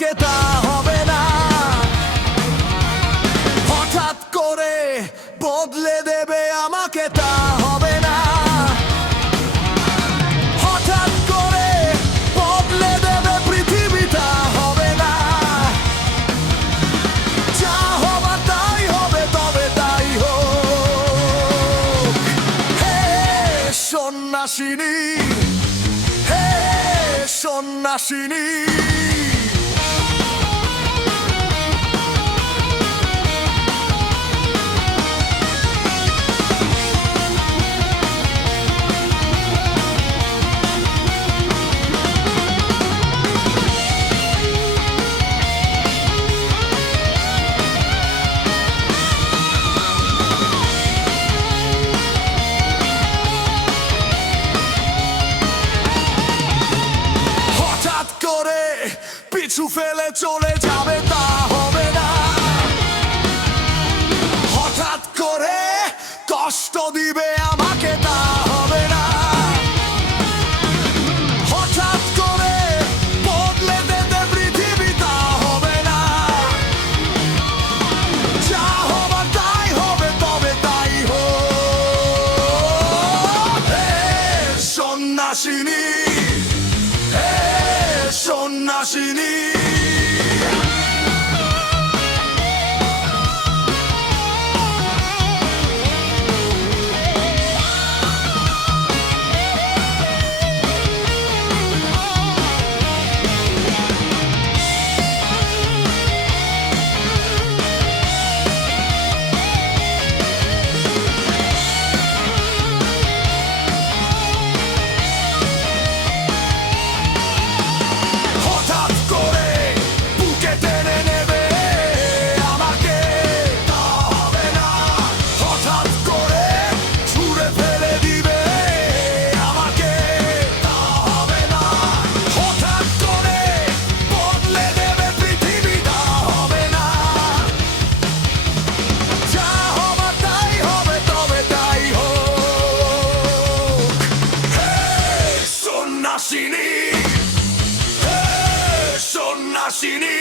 আমাকে তা হবে না। হঠাৎ করে বদলে দেবে আমাকে তা হবে না। হঠাৎ করে বদলে দেবে পৃথিবীটা হবে না। যা হবার তাই হবে, তবে তাই হোক। হে সন্ন্যাসিনী, হে সন্ন্যাসিনী, পিছু ফেলে চলে যাবে তা হবে না। হঠাৎ করে কষ্ট দিবে আমাকে তা হবে না। হঠাৎ করে বদলে দেবে পৃথিবী তা হবে না। যা হবার তাই হবে, তবে তাই হোক। হে সন্ন্যাসিনী, হে সন্ন্যাসিনী, সন্ন্যাসিনী, হে সন্ন্যাসিনী।